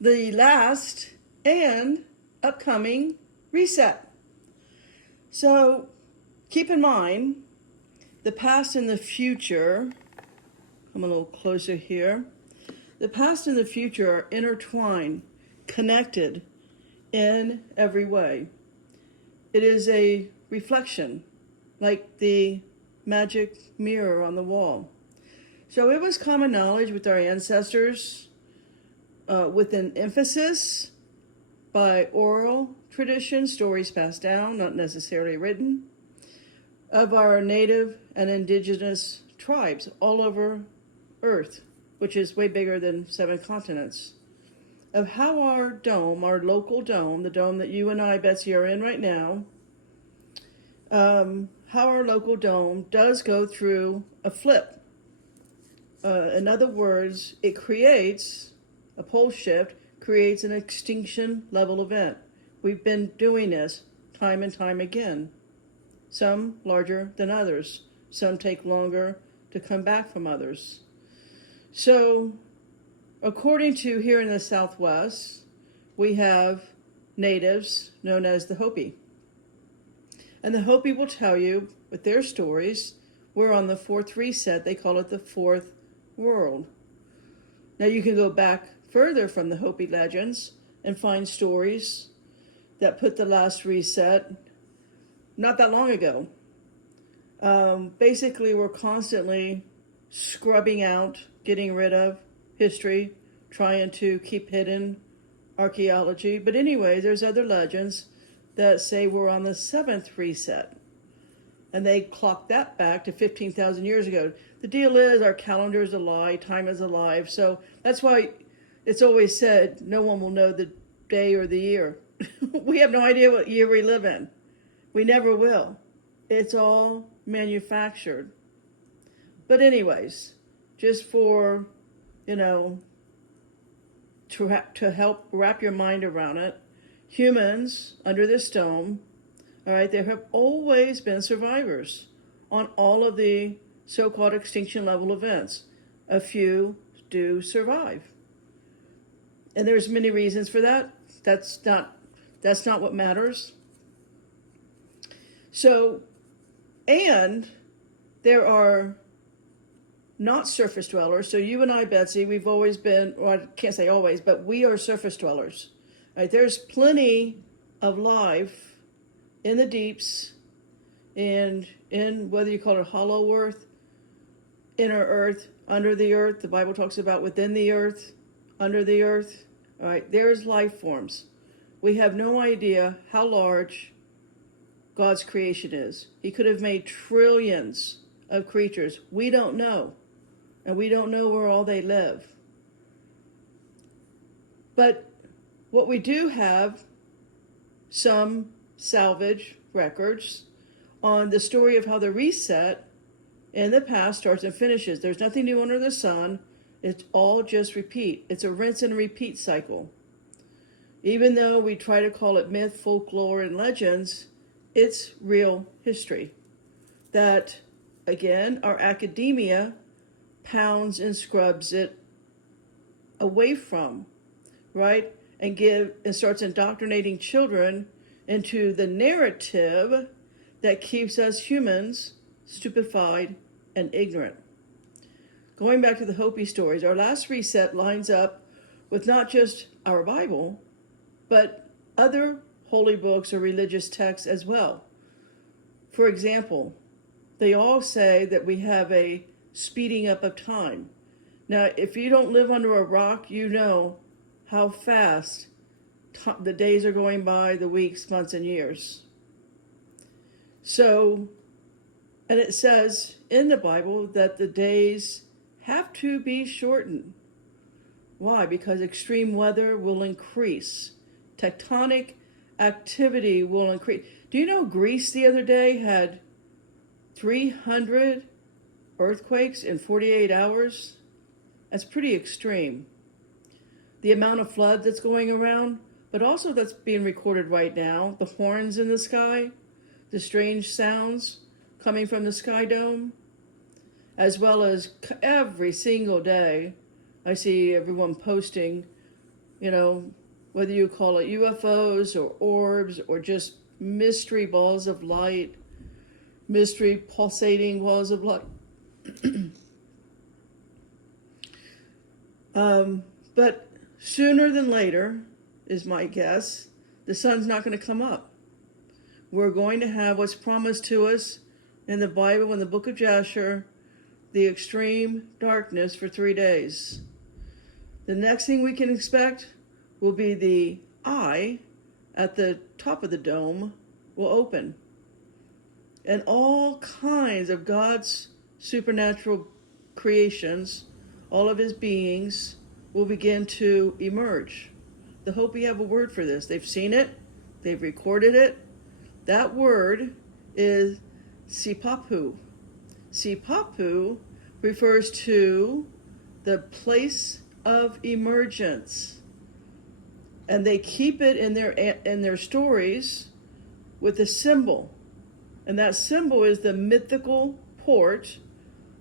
the last and upcoming reset. So keep in mind the past and the future. I'm a little closer here. The past and the future are intertwined, connected in every way. It is a reflection, like the magic mirror on the wall. So it was common knowledge with our ancestors, with an emphasis by oral tradition, stories passed down, not necessarily written, of our native and indigenous tribes all over Earth, which is way bigger than 7 continents, of how our dome, our local dome, the dome that you and I, Betsy, are in right now, how our local dome does go through a flip. In other words, it creates a pole shift, creates an extinction level event. We've been doing this time and time again. Some larger than others. Some take longer to come back from others. So, according to here in the Southwest, we have natives known as the Hopi. And the Hopi will tell you with their stories, we're on the 4th reset. They call it the 4th world. Now you can go back further from the Hopi legends and find stories that put the last reset not that long ago. Basically, we're constantly scrubbing out, getting rid of history, trying to keep hidden archaeology. But anyway, there's other legends that say we're on the 7th reset. And they clock that back to 15,000 years ago. The deal is our calendar is a lie, time is alive. So that's why it's always said no one will know the day or the year. We have no idea what year we live in. We never will. It's all manufactured. But anyways, just for, to help wrap your mind around it, humans under this dome, all right, there have always been survivors on all of the so-called extinction level events. A few do survive. And there's many reasons for that. That's not what matters. So, and there are not surface dwellers. So you and I, Betsy, we've always been, or I can't say always, but we are surface dwellers. Right? There's plenty of life in the deeps, and in whether you call it hollow earth, inner earth, under the earth. The Bible talks about within the earth, under the earth. All right, there's life forms. We have no idea how large God's creation is. He could have made trillions of creatures. We don't know. And we don't know where all they live. But what we do have some salvage records on the story of how the reset in the past starts and finishes. There's nothing new under the sun. It's all just repeat. It's a rinse and repeat cycle. Even though we try to call it myth, folklore, and legends, it's real history that, again, our academia pounds and scrubs it away from, right? And starts indoctrinating children into the narrative that keeps us humans stupefied and ignorant. Going back to the Hopi stories, our last reset lines up with not just our Bible, but other holy books or religious texts as well. For example, they all say that we have a speeding up of time. Now, if you don't live under a rock, you know how fast the days are going by, the weeks, months, and years. So, and it says in the Bible that the days have to be shortened. Why? Because extreme weather will increase. Tectonic activity will increase. Do you know Greece the other day had 300 earthquakes in 48 hours? That's pretty extreme. The amount of flood that's going around, but also that's being recorded right now. The horns in the sky, the strange sounds coming from the sky dome, as well as every single day I see everyone posting you know, whether you call it UFOs or orbs or just mystery balls of light, mystery pulsating balls of light. But sooner than later, is my guess, the sun's not going to come up. We're going to have what's promised to us in the Bible, in the book of Jasher, the extreme darkness for 3 days. The next thing we can expect will be the eye at the top of the dome will open. And all kinds of God's supernatural creations, all of his beings, will begin to emerge. The Hopi have a word for this. They've seen it. They've recorded it. That word is sipapu. Sipapu refers to the place of emergence. And they keep it in their stories with a symbol. And that symbol is the mythical port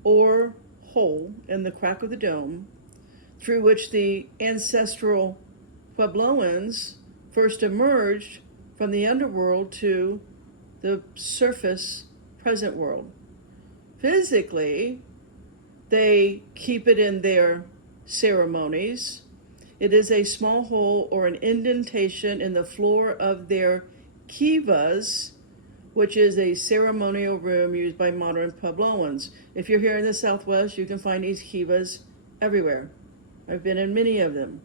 or hole in the crack of the dome through which the ancestral Puebloans first emerged from the underworld to the surface present world. Physically, they keep it in their ceremonies. It is a small hole or an indentation in the floor of their kivas, which is a ceremonial room used by modern Puebloans. If you're here in the Southwest, you can find these kivas everywhere. I've been in many of them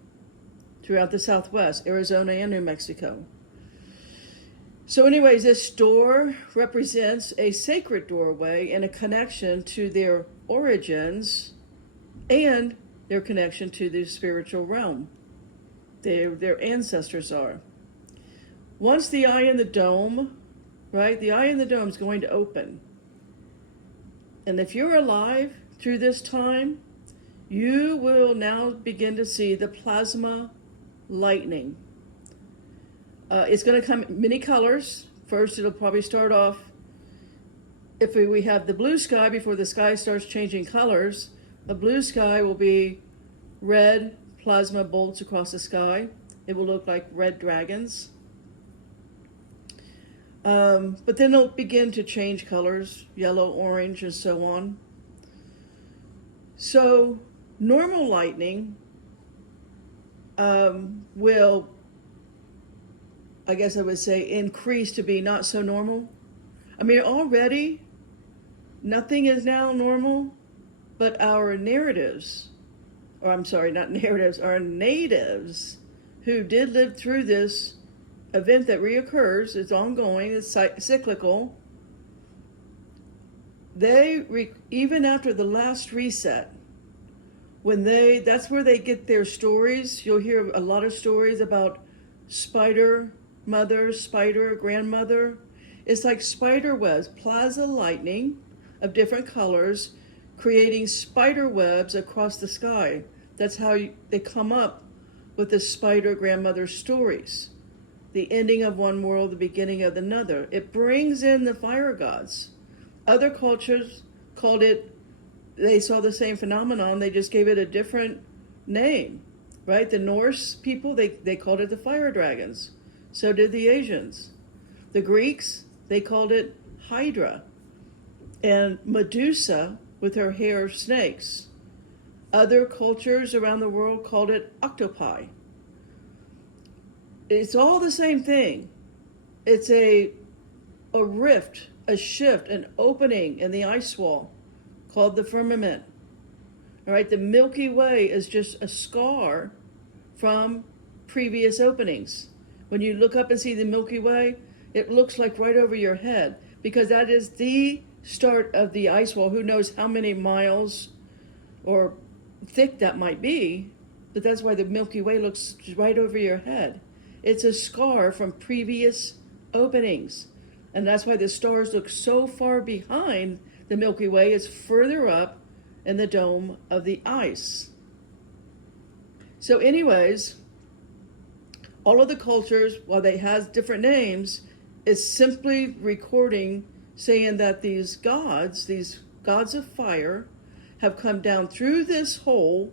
throughout the Southwest, Arizona and New Mexico. So anyways, this door represents a sacred doorway and a connection to their origins and their connection to the spiritual realm. Their ancestors are. Once the eye in the dome, right, the eye in the dome is going to open. And if you're alive through this time, you will now begin to see the plasma lightning. It's going to come in many colors. First, it'll probably start off, if we have the blue sky before the sky starts changing colors, the blue sky will be red plasma bolts across the sky. It will look like red dragons. But then it'll begin to change colors, yellow, orange, and so on. So normal lightning will, I guess I would say, increase to be not so normal. I mean, already nothing is now normal, but our narratives, or I'm sorry, not narratives, our natives who did live through this event that reoccurs, it's ongoing, it's cyclical, even after the last reset, that's where they get their stories. You'll hear a lot of stories about spider mother, spider grandmother. It's like spider webs, plasma lightning of different colors, creating spider webs across the sky. That's how they come up with the spider grandmother stories. The ending of one world, the beginning of another. It brings in the fire gods. Other cultures called it, they saw the same phenomenon, they just gave it a different name, right? The Norse people, they called it the fire dragons. So did the Asians. The Greeks, they called it Hydra. And Medusa, with her hair of snakes. Other cultures around the world called it octopi. It's all the same thing. It's a rift, a shift, an opening in the ice wall called the firmament. All right, the Milky Way is just a scar from previous openings. When you look up and see the Milky Way, it looks like right over your head because that is the start of the ice wall. Who knows how many miles or thick that might be, but that's why the Milky Way looks right over your head. It's a scar from previous openings. And that's why the stars look so far behind the Milky Way. It's further up in the dome of the ice. So anyways, all of the cultures, while they have different names, is simply recording, saying that these gods of fire, have come down through this hole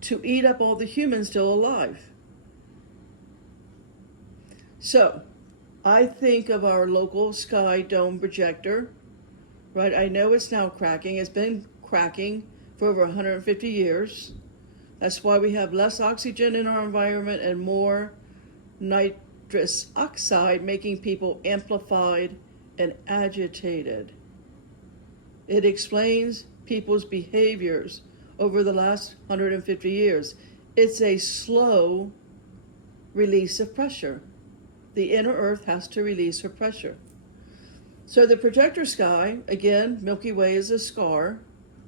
to eat up all the humans still alive. So, I think of our local sky dome projector, right? I know it's now cracking. It's been cracking for over 150 years. That's why we have less oxygen in our environment and more nitrous oxide, making people amplified and agitated. It explains people's behaviors over the last 150 years. It's a slow release of pressure. The inner earth has to release her pressure. So the projector sky, again, Milky Way is a scar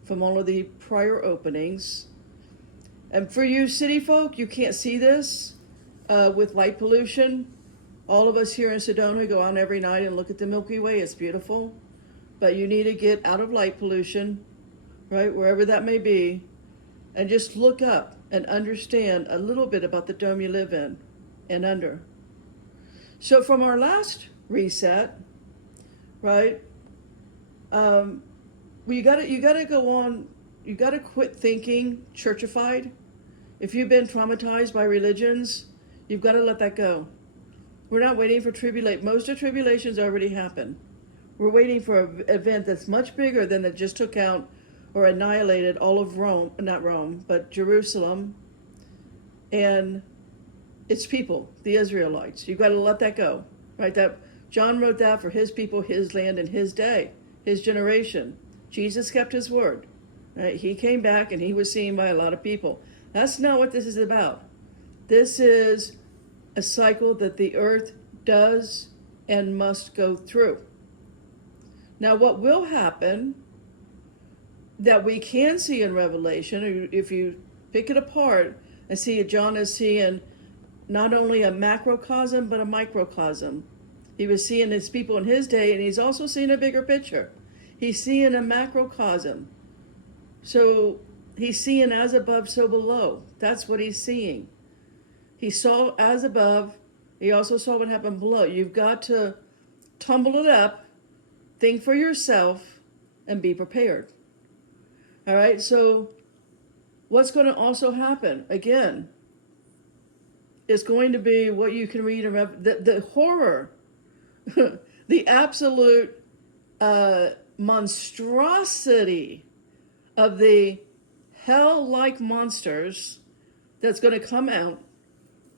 from all of the prior openings. And for you city folk, you can't see this with light pollution. All of us here in Sedona go out every night and look at the Milky Way. It's beautiful. But you need to get out of light pollution, right, wherever that may be, and just look up and understand a little bit about the dome you live in and under. So from our last reset, right, you gotta go on. You gotta quit thinking churchified. If you've been traumatized by religions, you've got to let that go. We're not waiting for tribulation. Most of tribulations already happened. We're waiting for an event that's much bigger than that just took out or annihilated all of Rome, not Rome, but Jerusalem and its people, the Israelites. You've got to let that go, right? That John wrote that for his people, his land, and his day, his generation. Jesus kept his word, right? He came back and he was seen by a lot of people. That's not what this is about. This is a cycle that the earth does and must go through. Now, what will happen that we can see in Revelation, if you pick it apart and see John is seeing not only a macrocosm, but a microcosm. He was seeing his people in his day, and he's also seeing a bigger picture. He's seeing a macrocosm. So he's seeing as above, so below. That's what he's seeing. He saw as above. He also saw what happened below. You've got to tumble it up, think for yourself, and be prepared. All right, so what's going to also happen, again, is going to be what you can read in the horror, the absolute monstrosity of the hell-like monsters that's going to come out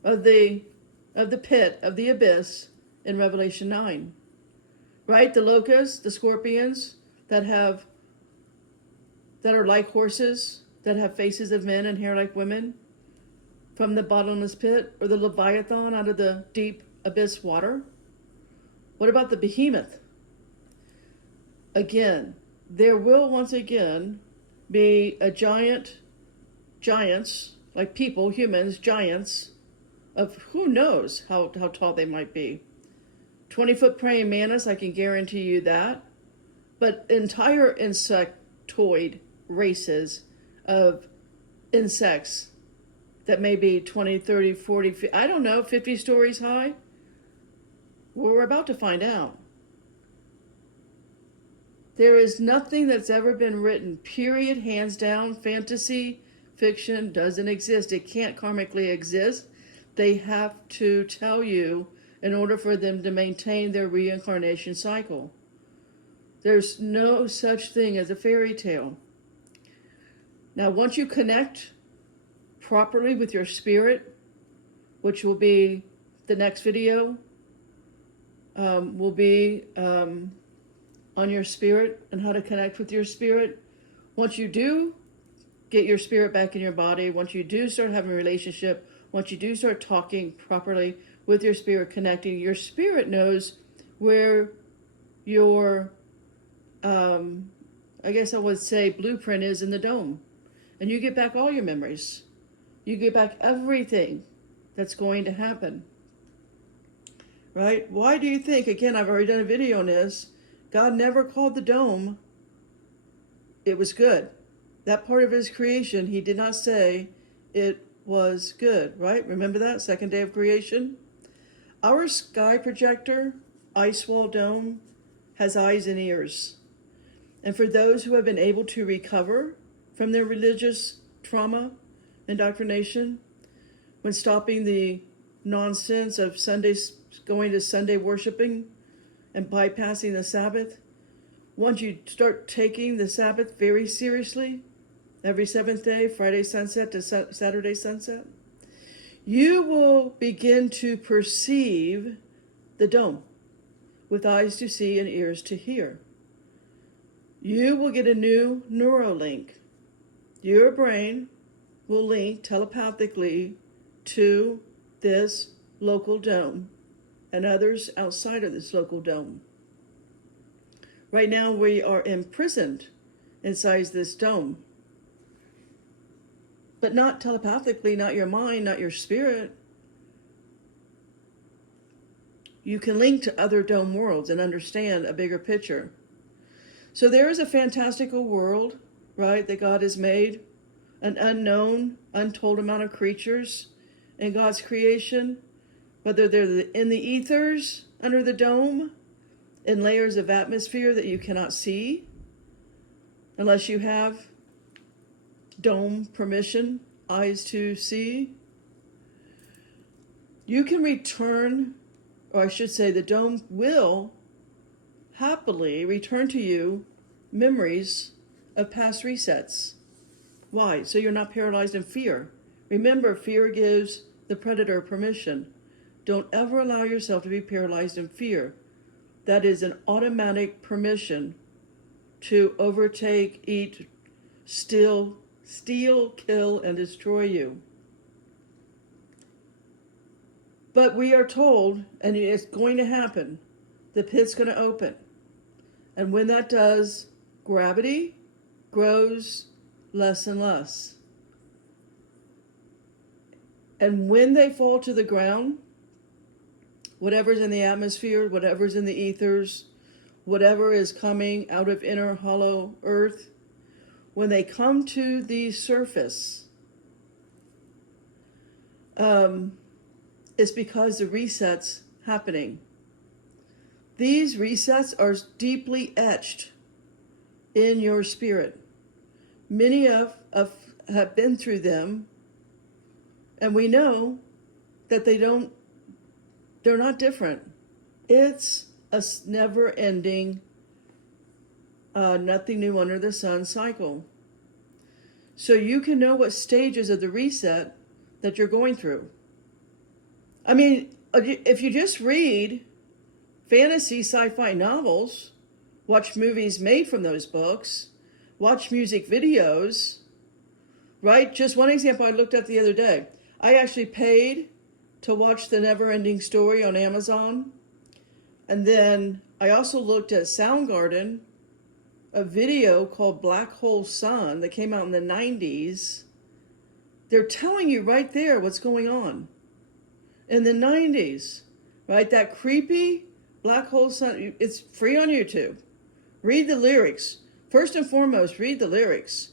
of the pit, of the abyss in Revelation 9. Right? The locusts, the scorpions that are like horses, that have faces of men and hair like women from the bottomless pit, or the Leviathan out of the deep abyss water. What about the behemoth? Again, there will once again be a giants, like people, humans, giants, of who knows how tall they might be. 20-foot praying mantis, I can guarantee you that. But entire insectoid races of insects that may be 20, 30, 40, I don't know, 50 stories high. Well, we're about to find out. There is nothing that's ever been written, period, hands down. Fantasy fiction doesn't exist. It can't karmically exist. They have to tell you in order for them to maintain their reincarnation cycle. There's no such thing as a fairy tale. Now, once you connect properly with your spirit, which will be the next video, will be on your spirit and how to connect with your spirit. Once you do get your spirit back in your body, once you do start having a relationship, once you do start talking properly with your spirit, connecting, your spirit knows where your, I guess I would say, blueprint is in the dome. And you get back all your memories. You get back everything that's going to happen. Right? Why do you think, again, I've already done a video on this, God never called the dome, it was good. That part of his creation, he did not say it was good, right? Remember that? Second day of creation? Our sky projector, ice wall dome, has eyes and ears. And for those who have been able to recover from their religious trauma, indoctrination, when stopping the nonsense of Sundays going to Sunday worshiping and bypassing the Sabbath, once you start taking the Sabbath very seriously, every seventh day, Friday sunset to Saturday sunset, you will begin to perceive the dome with eyes to see and ears to hear. You will get a new neurolink. Your brain will link telepathically to this local dome and others outside of this local dome. Right now we are imprisoned inside this dome. But not telepathically, not your mind, not your spirit. You can link to other dome worlds and understand a bigger picture. So there is a fantastical world, right, that God has made, an unknown, untold amount of creatures in God's creation, whether they're in the ethers, under the dome, in layers of atmosphere that you cannot see, unless you have dome permission, eyes to see. You can return, or I should say the dome will happily return to you memories of past resets. Why? So you're not paralyzed in fear. Remember, fear gives the predator permission. Don't ever allow yourself to be paralyzed in fear. That is an automatic permission to overtake, eat, steal, kill, and destroy you. But we are told, and it's going to happen, the pit's going to open. And when that does, gravity grows less and less. And when they fall to the ground, whatever's in the atmosphere, whatever's in the ethers, whatever is coming out of inner hollow earth, when they come to the surface, it's because the reset's happening. These resets are deeply etched in your spirit. Many of have been through them, and we know that they're not different. It's a never-ending, nothing new under the sun cycle. So you can know what stages of the reset that you're going through. I mean, if you just read fantasy sci-fi novels, watch movies made from those books, watch music videos, right? Just one example I looked at the other day. I actually paid to watch The Never-Ending Story on Amazon. And then I also looked at Soundgarden, a video called Black Hole Sun that came out in the 90s. They're telling you right there what's going on. In the 90s, right? That creepy Black Hole Sun, it's free on YouTube. Read the lyrics. First and foremost, read the lyrics.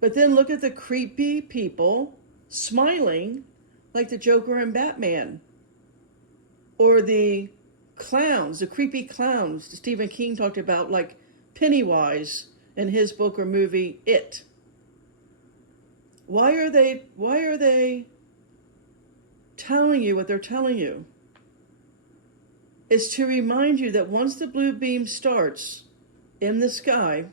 But then look at the creepy people smiling like the Joker and Batman. Or the clowns, the creepy clowns Stephen King talked about, like Pennywise in his book or movie, It. Why are they telling you what they're telling you? It's to remind you that once the blue beam starts in the sky,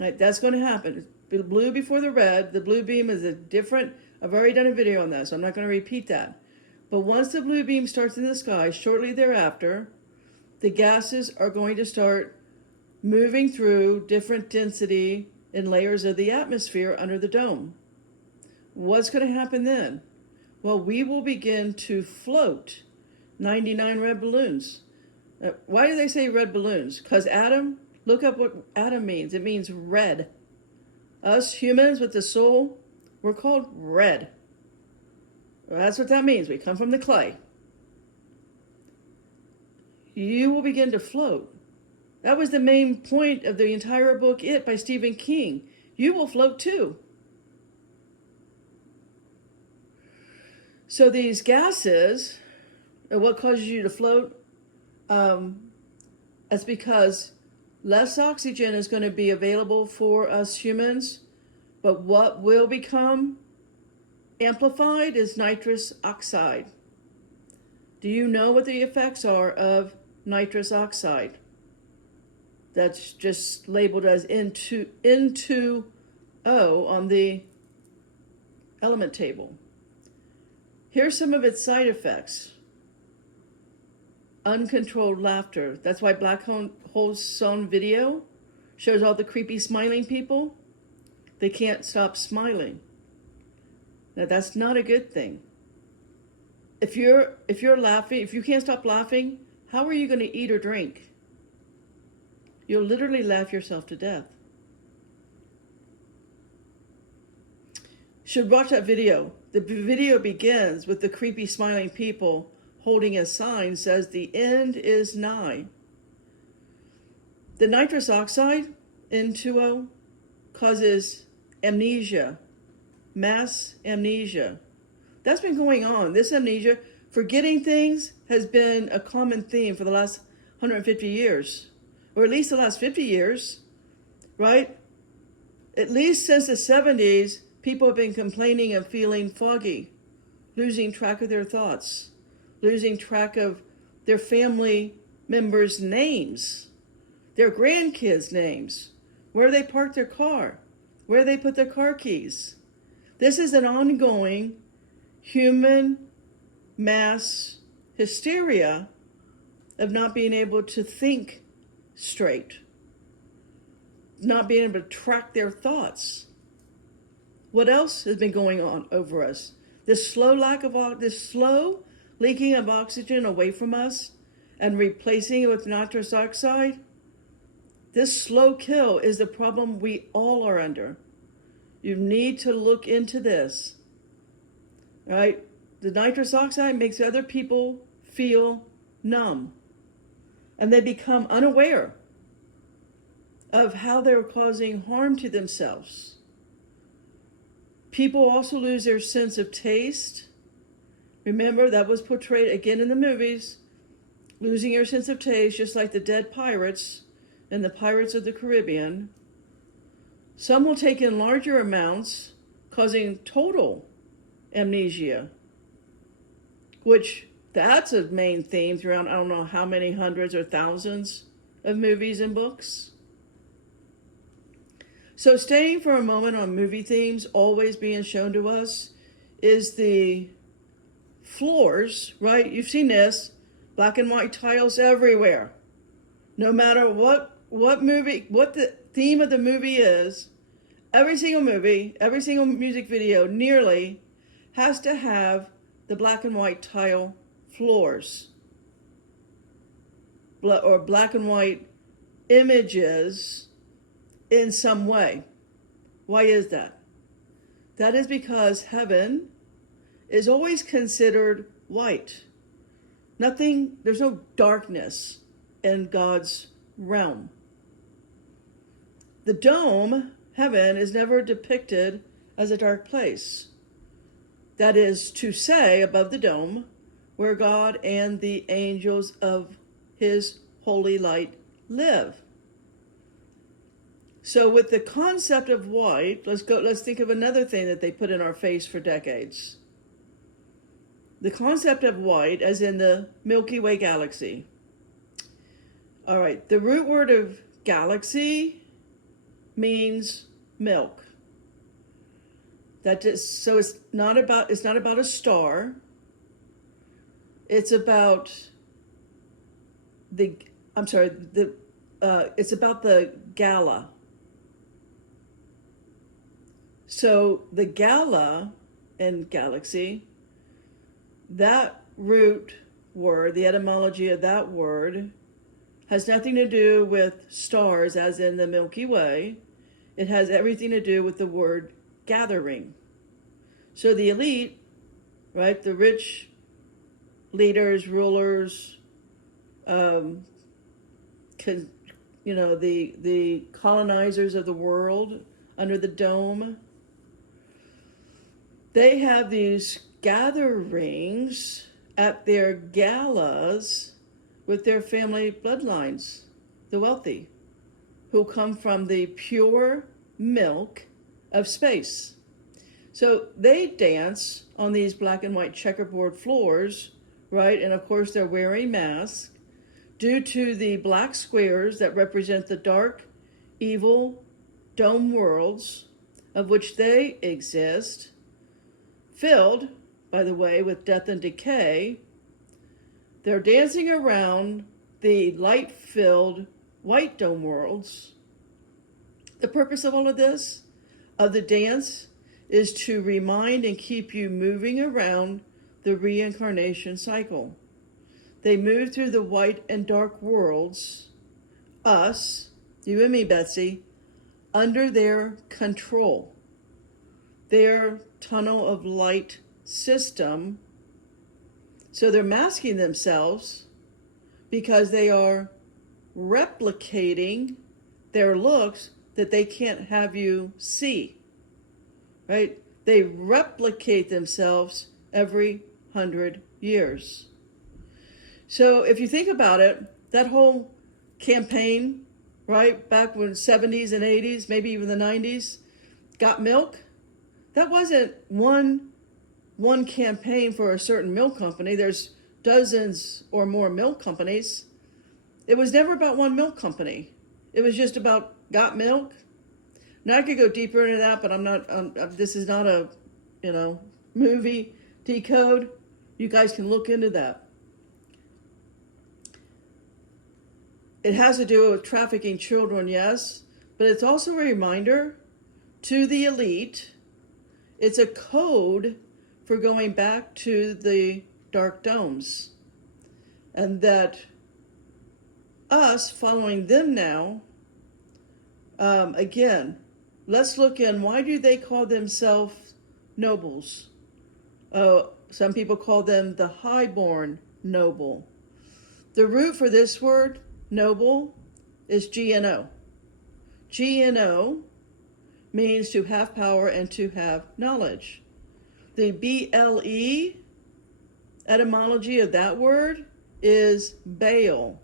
right, that's going to happen. The blue before the red. The blue beam is a different, I've already done a video on that, so I'm not going to repeat that. But once the blue beam starts in the sky, shortly thereafter, the gases are going to start moving through different density and layers of the atmosphere under the dome. What's going to happen then? Well, we will begin to float 99 red balloons. Why do they say red balloons? Because Adam, look up what Adam means. It means red. Us humans with the soul, we're called red. Well, that's what that means. We come from the clay. You will begin to float. That was the main point of the entire book, It, by Stephen King. You will float too. So these gases, what causes you to float? That's because less oxygen is going to be available for us humans, but what will become amplified is nitrous oxide. Do you know what the effects are of nitrous oxide? That's just labeled as N2O on the element table. Here's some of its side effects. Uncontrolled laughter. That's why Black Hole's Song video shows all the creepy smiling people. They can't stop smiling. Now that's not a good thing. If you're laughing, if you can't stop laughing, how are you going to eat or drink? You'll literally laugh yourself to death. Should watch that video. The video begins with the creepy smiling people holding a sign says the end is nigh. The nitrous oxide, N2O, causes amnesia, mass amnesia. That's been going on. This amnesia, forgetting things, has been a common theme for the last 150 years, or at least the last 50 years, right? At least since the 70s, people have been complaining of feeling foggy, losing track of their thoughts, losing track of their family members' names, their grandkids' names, where they parked their car, where they put their car keys. This is an ongoing human mass hysteria of not being able to think straight, not being able to track their thoughts. What else has been going on over us? This slow leaking of oxygen away from us and replacing it with nitrous oxide. This slow kill is the problem we all are under. You need to look into this, right? The nitrous oxide makes other people feel numb, and they become unaware of how they're causing harm to themselves. People also lose their sense of taste. Remember, that was portrayed again in the movies. Losing your sense of taste, just like the dead pirates and the Pirates of the Caribbean. Some will take in larger amounts, causing total amnesia, which that's a main theme throughout I don't know how many hundreds or thousands of movies and books. So staying for a moment on movie themes always being shown to us is the floors, right? You've seen this, black and white tiles everywhere. No matter what movie, what the theme of the movie is, every single movie, every single music video nearly has to have the black and white tile floors or black and white images in some way. Why is that? That is because heaven is always considered white. There's no darkness in God's realm. The dome, heaven, is never depicted as a dark place. That is to say, above the dome, where God and the angels of his holy light live. So with the concept of white, let's think of another thing that they put in our face for decades. The concept of white, as in the Milky Way galaxy. All right, the root word of galaxy means milk. So it's not about a star. It's about it's about the gala. So the gala in galaxy, that root word, the etymology of that word, has nothing to do with stars as in the Milky Way. It has everything to do with the word gathering. So the elite, right, the rich leaders, rulers, the colonizers of the world under the dome, they have these gatherings at their galas with their family bloodlines, the wealthy, who come from the pure milk of space. So they dance on these black and white checkerboard floors right? And of course, they're wearing masks due to the black squares that represent the dark, evil dome worlds of which they exist, filled, by the way, with death and decay. They're dancing around the light-filled white dome worlds. The purpose of all of this, of the dance, is to remind and keep you moving around the reincarnation cycle. They move through the white and dark worlds, us, you and me, Betsy, under their control. Their tunnel of light system. So they're masking themselves because they are replicating their looks that they can't have you see, right? They replicate themselves every 100 years. So if you think about it, that whole campaign, right, back when 70s and 80s, maybe even the 90s, Got Milk, that wasn't one campaign for a certain milk company. There's dozens or more milk companies. It was never about one milk company. It was just about Got Milk. Now I could go deeper into that, but I'm not. This is not a, movie decode. You guys can look into that. It has to do with trafficking children, yes, but it's also a reminder to the elite. It's a code for going back to the dark domes, and that us following them now. Again, let's look in. Why do they call themselves nobles? Some people call them the highborn noble. The root for this word, noble, is GNO. GNO means to have power and to have knowledge. The BLE etymology of that word is Baal,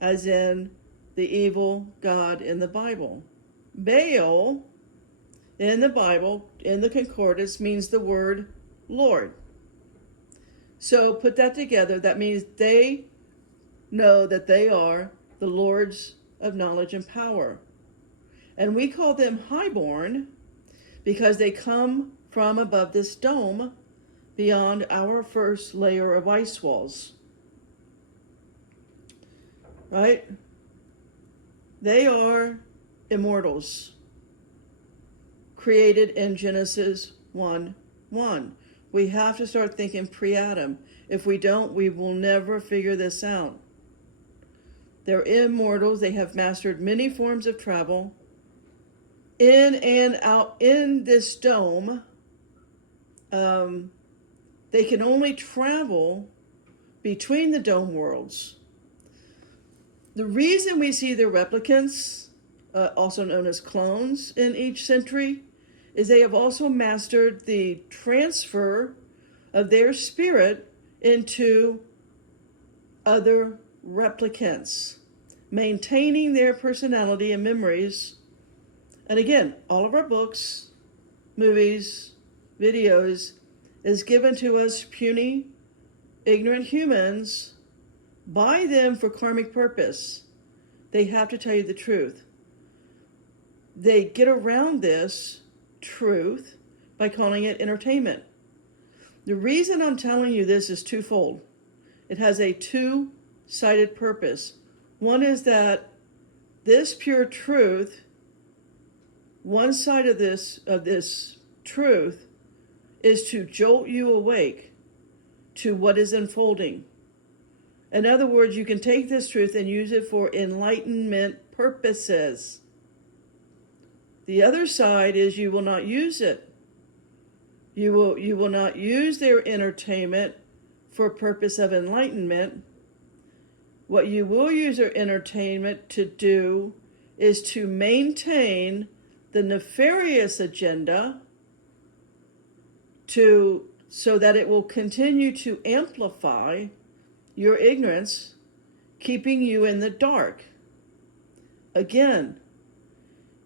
as in the evil god in the Bible. Baal in the Bible, in the concordance, means the word Lord. So put that together. That means they know that they are the lords of knowledge and power. And we call them highborn because they come from above this dome beyond our first layer of ice walls. Right? They are immortals, created in Genesis 1:1. We have to start thinking pre-Adam. If we don't, we will never figure this out. They're immortals. They have mastered many forms of travel in and out in this dome. They can only travel between the dome worlds. The reason we see their replicants, also known as clones, in each century, is they have also mastered the transfer of their spirit into other replicants, maintaining their personality and memories. And again, all of our books, movies, videos is given to us puny, ignorant humans by them for karmic purpose. They have to tell you the truth. They get around this truth by calling it entertainment. The reason I'm telling you this is twofold. It has a two-sided purpose. One is that this pure truth, one side of this truth, is to jolt you awake to what is unfolding. In other words, you can take this truth and use it for enlightenment purposes. The other side is you will not use it. You will not use their entertainment for purpose of enlightenment. What you will use their entertainment to do is to maintain the nefarious agenda so that it will continue to amplify your ignorance, keeping you in the dark. Again,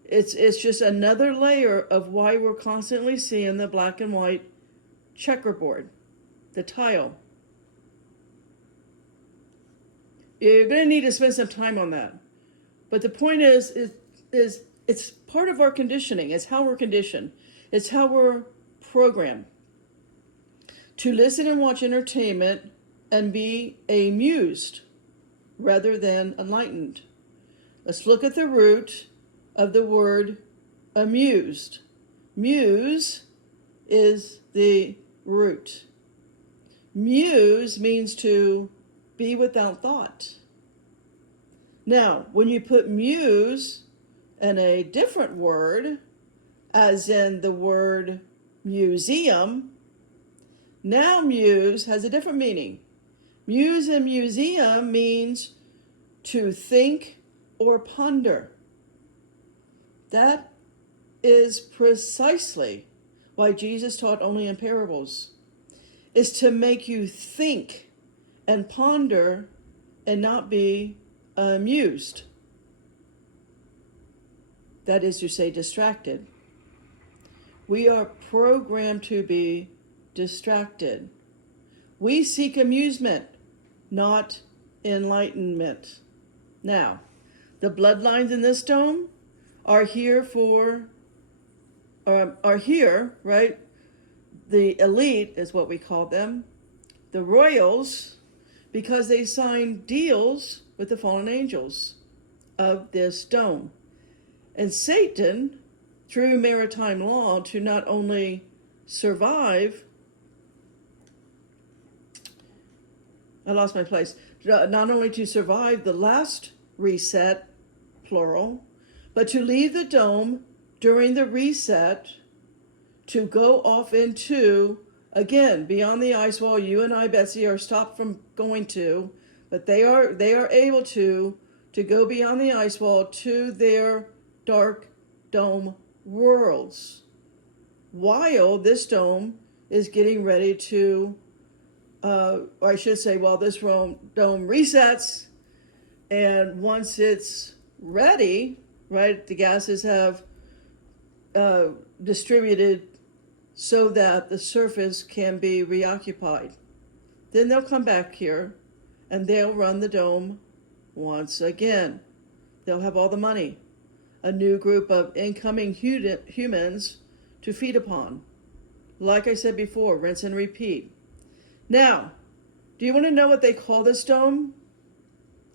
it's just another layer of why we're constantly seeing the black and white checkerboard, the tile. You're going to need to spend some time on that. But the point is it's part of our conditioning. It's how we're conditioned. It's how we're programmed to listen and watch entertainment and be amused rather than enlightened. Let's look at the root of the word amused. Muse is the root. Muse means to be without thought. Now, when you put muse in a different word, as in the word museum, now muse has a different meaning. Muse in museum means to think or ponder. That is precisely why Jesus taught only in parables, is to make you think and ponder and not be amused. That is to say, distracted. We are programmed to be distracted. We seek amusement, not enlightenment. Now, the bloodlines in this dome are here, right? The elite is what we call them. The royals, because they signed deals with the fallen angels of this dome. And Satan, through maritime law, to not only survive, I lost my place, not only to survive the last reset, plural, but to leave the dome during the reset to go off into, again, beyond the ice wall. You and I, Betsy, are stopped from going to, but they are able to go beyond the ice wall to their dark dome worlds, while this dome is getting ready to, or I should say, while this dome resets, and once it's ready, right, the gases have distributed so that the surface can be reoccupied. Then they'll come back here and they'll run the dome once again. They'll have all the money, a new group of incoming humans to feed upon. Like I said before, rinse and repeat. Now, do you want to know what they call this dome?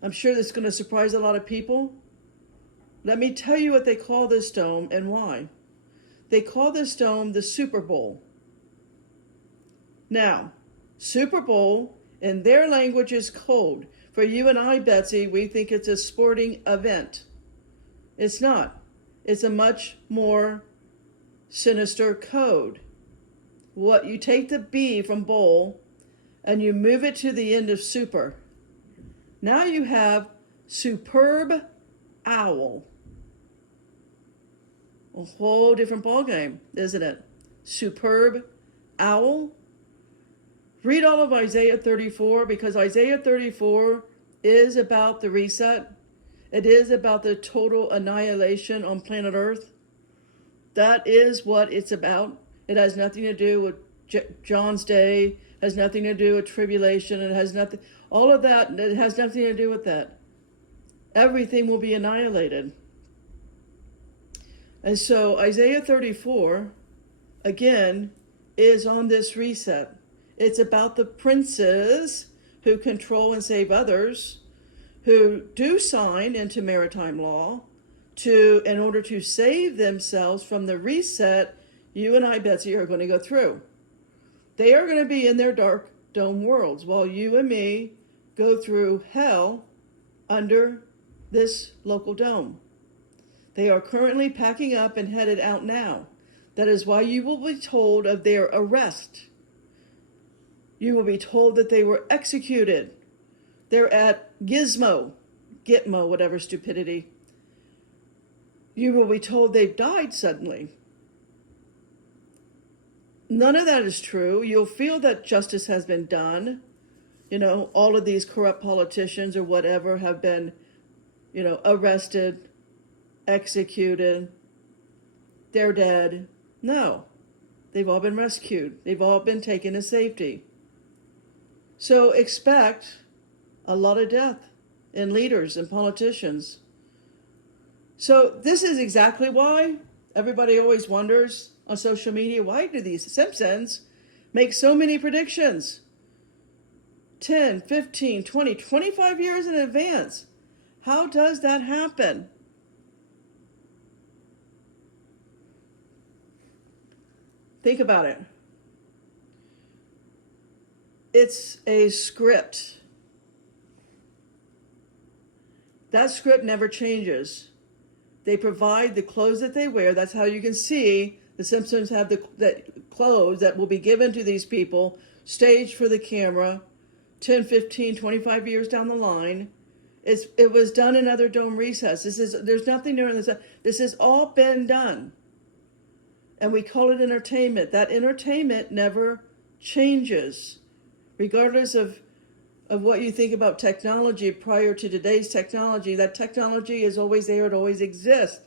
I'm sure that's going to surprise a lot of people. Let me tell you what they call this dome and why. They call this dome the Super Bowl. Now, Super Bowl in their language is code. For you and I, Betsy, we think it's a sporting event. It's not. It's a much more sinister code. What you take the B from bowl and you move it to the end of super. Now you have superb owl. A whole different ballgame, isn't it? Superb owl. Read all of Isaiah 34, because Isaiah 34 is about the reset. It is about the total annihilation on planet Earth. That is what it's about. It has nothing to do with John's day, has nothing to do with tribulation, it has nothing, all of that, it has nothing to do with that. Everything will be annihilated. And so Isaiah 34, again, is on this reset. It's about the princes who control and save others, who do sign into maritime law in order to save themselves from the reset you and I, Betsy, are going to go through. They are going to be in their dark dome worlds while you and me go through hell under this local dome. They are currently packing up and headed out now. That is why you will be told of their arrest. You will be told that they were executed. They're at Gitmo, whatever stupidity. You will be told they've died suddenly. None of that is true. You'll feel that justice has been done. You know, all of these corrupt politicians or whatever have been, arrested, executed, they're dead. No, they've all been rescued. They've all been taken to safety. So expect a lot of death and leaders and politicians. So this is exactly why everybody always wonders on social media, why do these Simpsons make so many predictions? 10, 15, 20, 25 years in advance. How does that happen? Think about it. It's a script. That script never changes. They provide the clothes that they wear. That's how you can see the Simpsons have the clothes that will be given to these people, staged for the camera, 10, 15, 25 years down the line. It was done in other dome recess. There's nothing new in this. This has all been done. And we call it entertainment. That entertainment never changes. Regardless of what you think about technology prior to today's technology, that technology is always there. It always exists.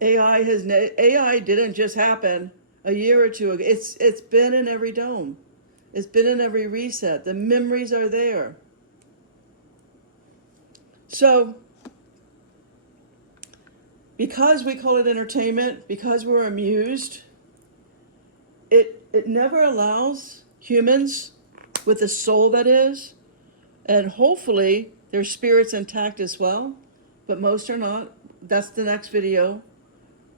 AI didn't just happen a year or two ago. It's been in every dome. It's been in every reset. The memories are there. So, because we call it entertainment, because we're amused, it never allows humans with a soul, that is, and hopefully their spirit's intact as well, but most are not. That's the next video.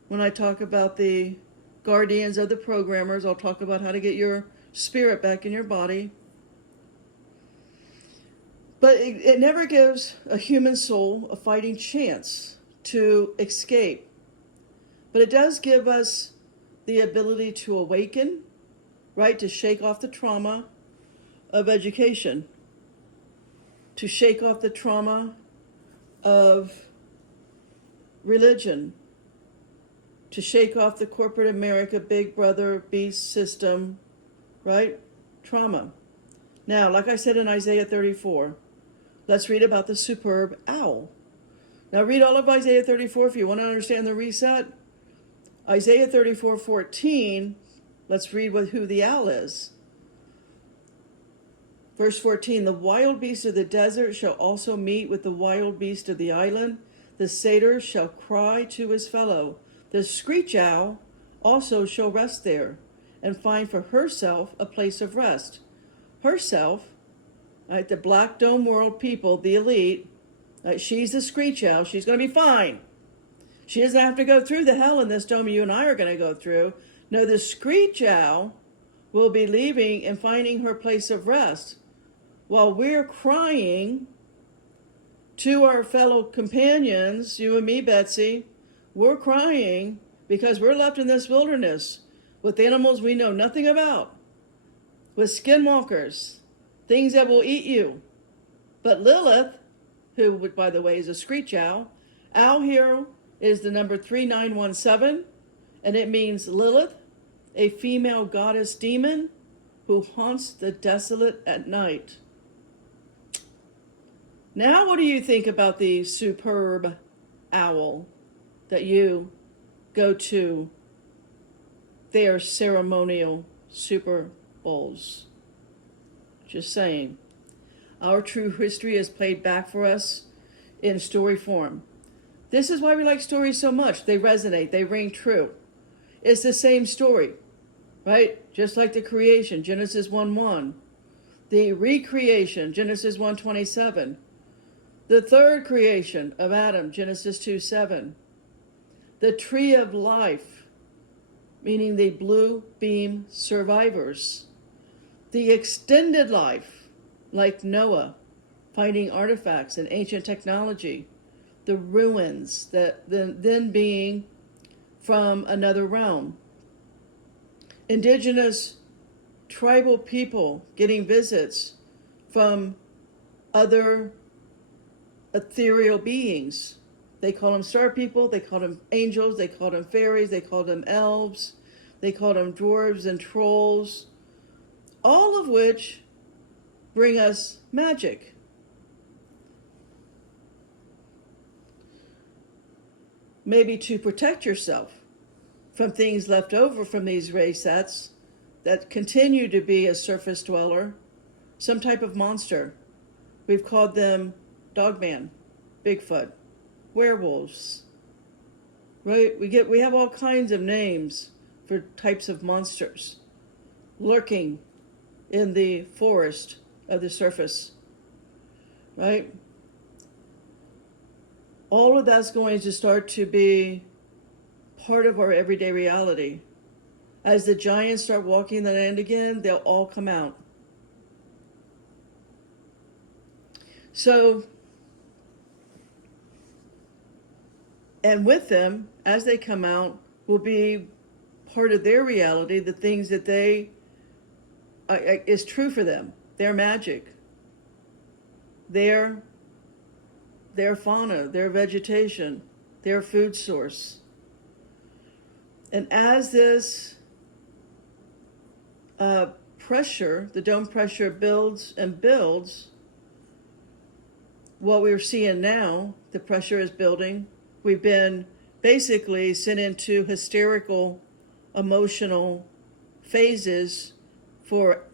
When I talk about the guardians of the programmers, I'll talk about how to get your spirit back in your body. But it never gives a human soul a fighting chance to escape. But it does give us the ability to awaken, right? To shake off the trauma of education, to shake off the trauma of religion, to shake off the corporate America, Big Brother, beast system, right? Trauma. Now, like I said in Isaiah 34, let's read about the superb owl. Now read all of Isaiah 34 if you want to understand the reset. Isaiah 34:14, let's read who the owl is. Verse 14, the wild beast of the desert shall also meet with the wild beast of the island. The satyr shall cry to his fellow. The screech owl also shall rest there and find for herself a place of rest. Herself, right, the Black Dome World people, the elite, right, she's the screech owl. She's going to be fine. She doesn't have to go through the hell in this dome you and I are going to go through. No, the screech owl will be leaving and finding her place of rest while we're crying to our fellow companions, you and me, Betsy. We're crying because we're left in this wilderness with animals we know nothing about, with skinwalkers, things that will eat you. But Lilith, who, by the way, is a screech owl, owl here is the number 3917, and it means Lilith, a female goddess demon who haunts the desolate at night. Now, what do you think about the superb owl that you go to their ceremonial Super Bowls? Just saying. Our true history is played back for us in story form. This is why we like stories so much. They resonate. They ring true. It's the same story, right? Just like the creation, Genesis 1:1. The recreation, Genesis 1:27. The third creation of Adam, Genesis 2:7. The tree of life, meaning the blue beam survivors. The extended life, like Noah, finding artifacts and ancient technology. The ruins, that then being from another realm. Indigenous tribal people getting visits from other ethereal beings. They call them star people, they call them angels, they call them fairies, they call them elves, they call them dwarves and trolls, all of which bring us magic. Maybe to protect yourself from things left over from these race sets that continue to be a surface dweller, some type of monster. We've called them Dogman, Bigfoot, werewolves, right? We have all kinds of names for types of monsters lurking in the forest of the surface, right? All of that's going to start to be part of our everyday reality. As the giants start walking the land again, they'll all come out. So, and with them, as they come out, will be part of their reality, the things that they is true for them, their magic, their fauna, their vegetation, their food source. And as this pressure, the dome pressure builds and builds, what we're seeing now, the pressure is building. We've been basically sent into hysterical, emotional phases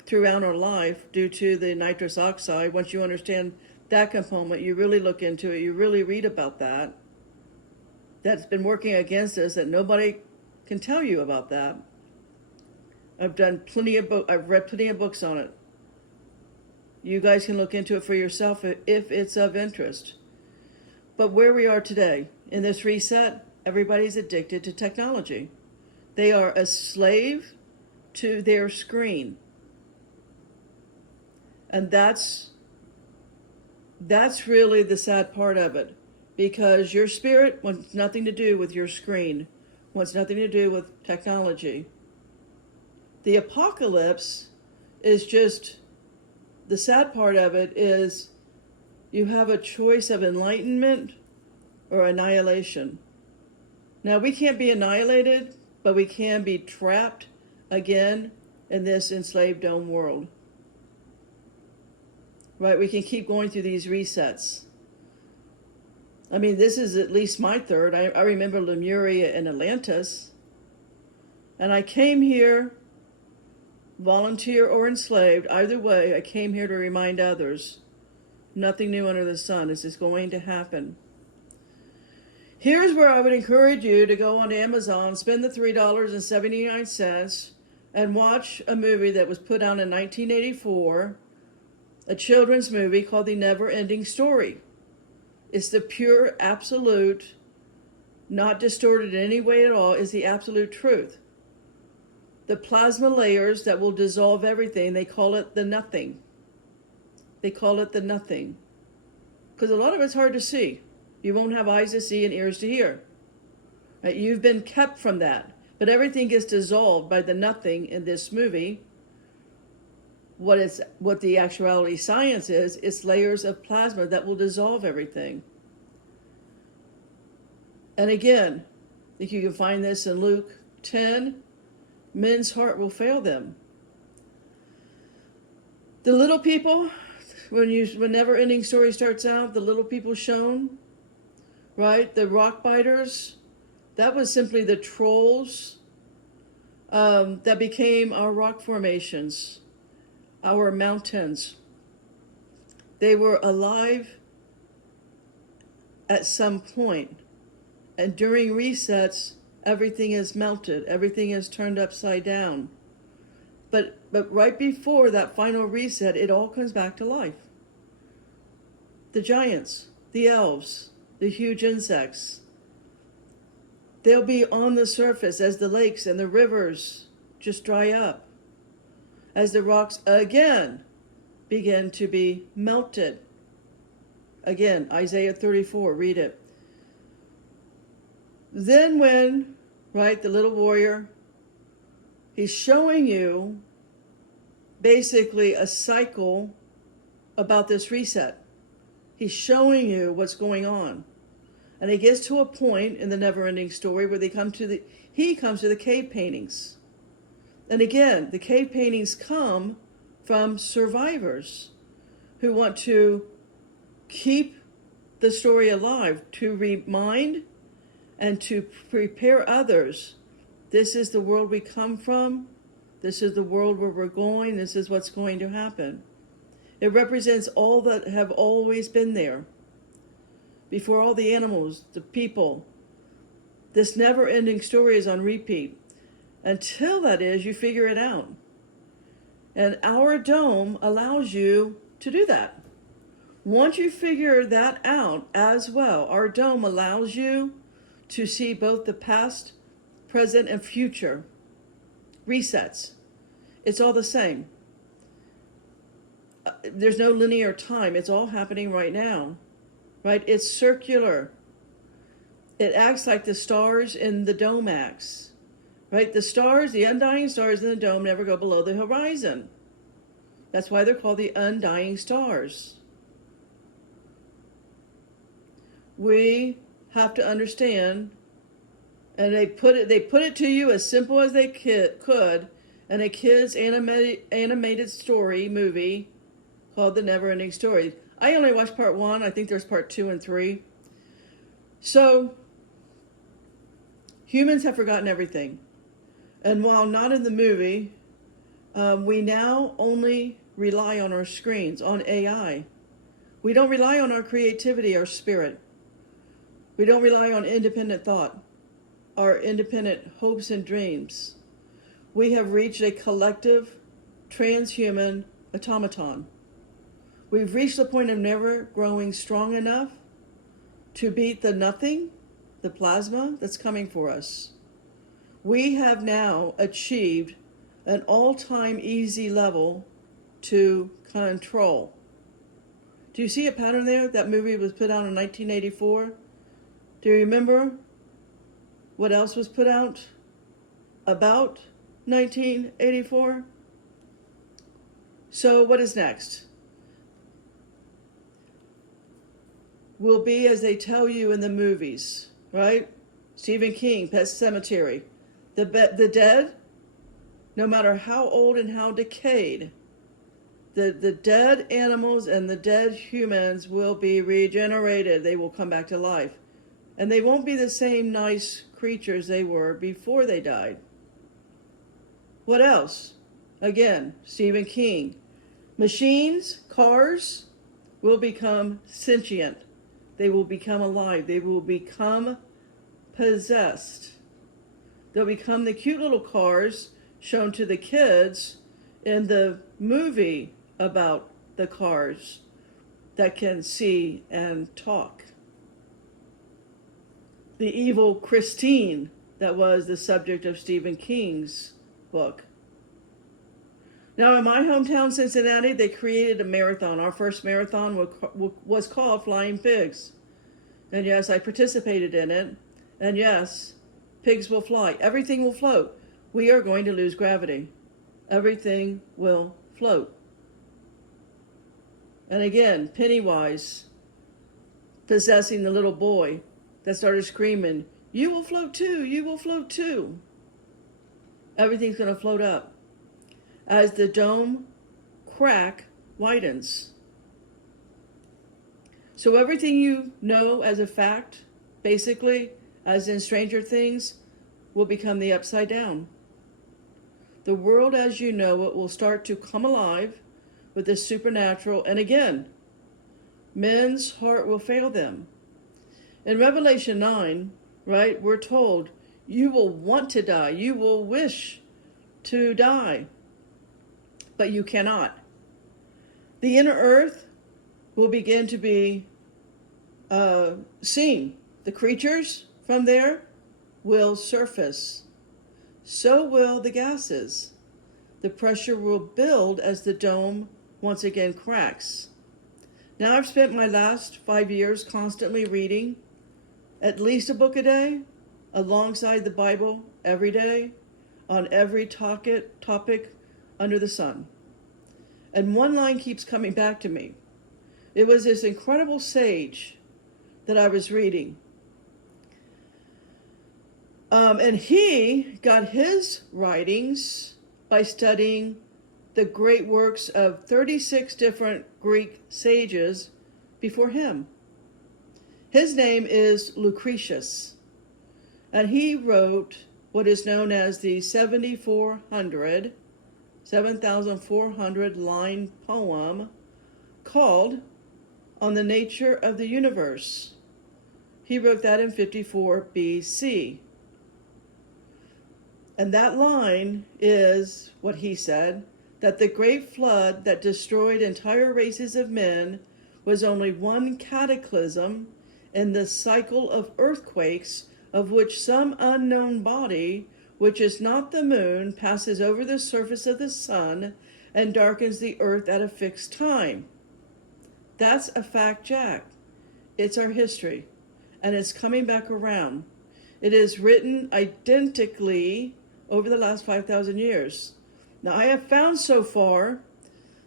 throughout our life due to the nitrous oxide. Once you understand that component, you really look into it, you really read about that. That's been working against us, that nobody can tell you about that. I've read plenty of books on it. You guys can look into it for yourself if it's of interest. But where we are today, in this reset, everybody's addicted to technology. They are a slave to their screen. And that's really the sad part of it. Because your spirit wants nothing to do with your screen, wants nothing to do with technology. The apocalypse is just, the sad part of it is you have a choice of enlightenment or annihilation. Now, we can't be annihilated, but we can be trapped again in this enslaved dome world. Right? We can keep going through these resets. I mean, this is at least my third. I remember Lemuria and Atlantis. And I came here, volunteer or enslaved, either way, I came here to remind others, nothing new under the sun. This is going to happen. Here's where I would encourage you to go on Amazon, spend the $3.79, and watch a movie that was put out in 1984, a children's movie called The Never Ending Story. It's the pure, absolute, not distorted in any way at all, is the absolute truth. The plasma layers that will dissolve everything, they call it the nothing. They call it the nothing. Because a lot of it's hard to see. You won't have eyes to see and ears to hear. Right? You've been kept from that. But everything gets dissolved by the nothing in this movie. What the actuality science is, it's layers of plasma that will dissolve everything. And again, I think you can find this in Luke 10. Men's heart will fail them. The little people, when Never Ending Story starts out, the little people shown, right? The rock biters, that was simply the trolls that became our rock formations, our mountains. They were alive at some point, and during resets, everything is melted, everything is turned upside down. But right before that final reset, it all comes back to life. The giants, the elves, the huge insects, they'll be on the surface as the lakes and the rivers just dry up, as the rocks again begin to be melted. Again, Isaiah 34, read it. Then when, right, the little warrior, he's showing you basically a cycle about this reset. He's showing you what's going on. And he gets to a point in the Never-Ending Story where he comes to the cave paintings. And again, the cave paintings come from survivors who want to keep the story alive, to remind and to prepare others. This is the world we come from. This is the world where we're going. This is what's going to happen. It represents all that have always been there. before all the animals, the people. This never-ending story is on repeat. Until that is, you figure it out. And our dome allows you to do that. Once you figure that out as well, our dome allows you to see both the past, present, and future resets. It's all the same. There's no linear time. It's all happening right now, right? It's circular. It acts like the stars in the dome acts, right? The stars, the undying stars in the dome never go below the horizon. That's why they're called the undying stars. We have to understand, and they put it to you as simple as they could in a kid's animated story movie called The Never-Ending Story. I only watched part 1. I think there's part 2 and 3. So, humans have forgotten everything. And while not in the movie, we now only rely on our screens, on AI. We don't rely on our creativity, our spirit. We don't rely on independent thought, our independent hopes and dreams. We have reached a collective transhuman automaton. We've reached the point of never growing strong enough to beat the nothing, the plasma that's coming for us. We have now achieved an all-time easy level to control. Do you see a pattern there? That movie was put out in 1984. Do you remember what else was put out about 1984? So what is next? Will be as they tell you in the movies, right? Stephen King, Pet Sematary. The dead, no matter how old and how decayed, the dead animals and the dead humans will be regenerated. They will come back to life. And they won't be the same nice creatures they were before they died. What else? Again, Stephen King. Machines, cars, will become sentient. They will become alive. They will become possessed. They'll become the cute little cars shown to the kids in the movie about the cars that can see and talk. The evil Christine that was the subject of Stephen King's book. Now, in my hometown, Cincinnati, they created a marathon. Our first marathon was called Flying Pigs. And yes, I participated in it. And yes, pigs will fly. Everything will float. We are going to lose gravity. Everything will float. And again, Pennywise possessing the little boy that started screaming, "You will float too, you will float too." Everything's going to float up as the dome crack widens. So everything you know as a fact, basically, as in Stranger Things, will become the upside down. The world as you know it will start to come alive with the supernatural, and again, men's heart will fail them. In Revelation 9, right, we're told, you will want to die, you will wish to die, but you cannot. The inner earth will begin to be seen. The creatures from there will surface. So will the gases. The pressure will build as the dome once again cracks. Now I've spent my last 5 years constantly reading at least a book a day, alongside the Bible every day, on every topic under the sun. And one line keeps coming back to me. It was this incredible sage that I was reading. And he got his writings by studying the great works of 36 different Greek sages before him. His name is Lucretius, and he wrote what is known as the 7,400 line poem called On the Nature of the Universe. He wrote that in 54 BC. And that line is what he said, that the great flood that destroyed entire races of men was only one cataclysm in the cycle of earthquakes of which some unknown body, which is not the moon, passes over the surface of the sun and darkens the earth at a fixed time. That's a fact, Jack. It's our history, and it's coming back around. It is written identically over the last 5,000 years. Now, I have found so far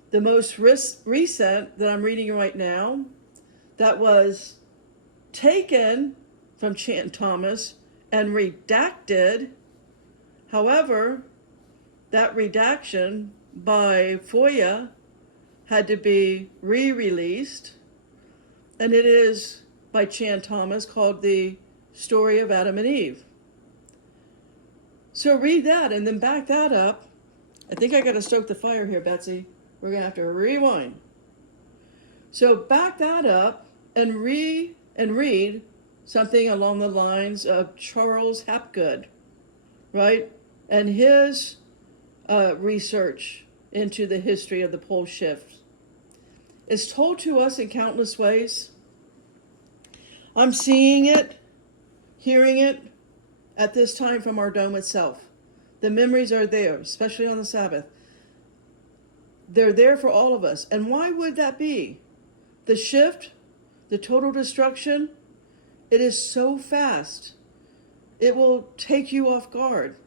the most recent that I'm reading right now that was taken from Chant Thomas and redacted. However, that redaction by Foya had to be re-released, and it is by Chant Thomas called The Story of Adam and Eve. So read that and then back that up. I think I got to stoke the fire here, Betsy. We're going to have to rewind. So back that up and read something along the lines of Charles Hapgood, right? And his research into the history of the pole shift. It's told to us in countless ways. I'm seeing it, hearing it at this time from our dome itself. The memories are there, especially on the Sabbath. They're there for all of us. And why would that be? The shift, the total destruction, it is so fast. It will take you off guard.